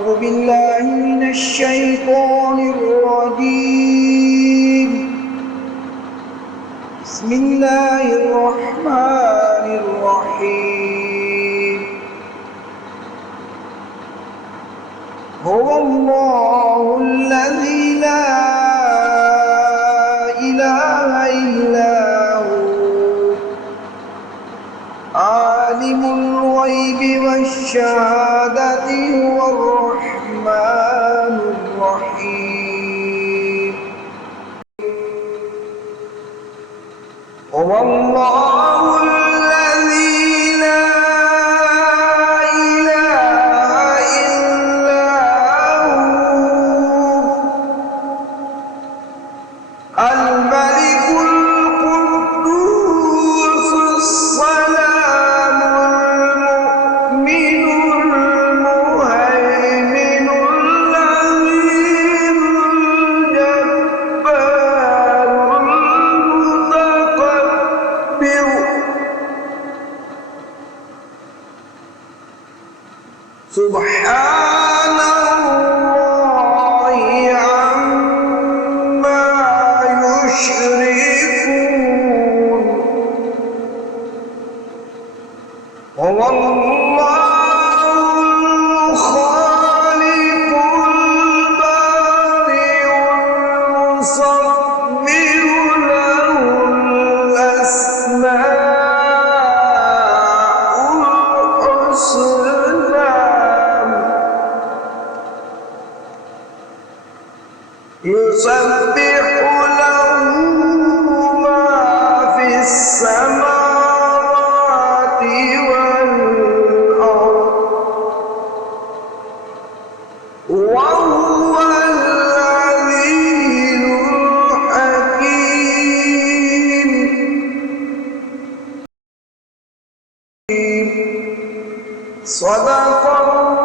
أعوذ بالله من الشيطان الرجيم. بسم الله الرحمن الرحيم. هو الله الذي لا إله إلا هو عالم الغيب والشهادة هو الرحمن الرحيم. هو الله الذي لا إله إلا هو الملك القدوس السلام المؤمن المهيمن العزيز الجبار المتكبر سبحان الله عما يشركون. هو الله الخالق البارئ المصور له الأسماء الحسنى يسبح له ما في السماوات والأرض وهو العزيز الحكيم. صدق الله.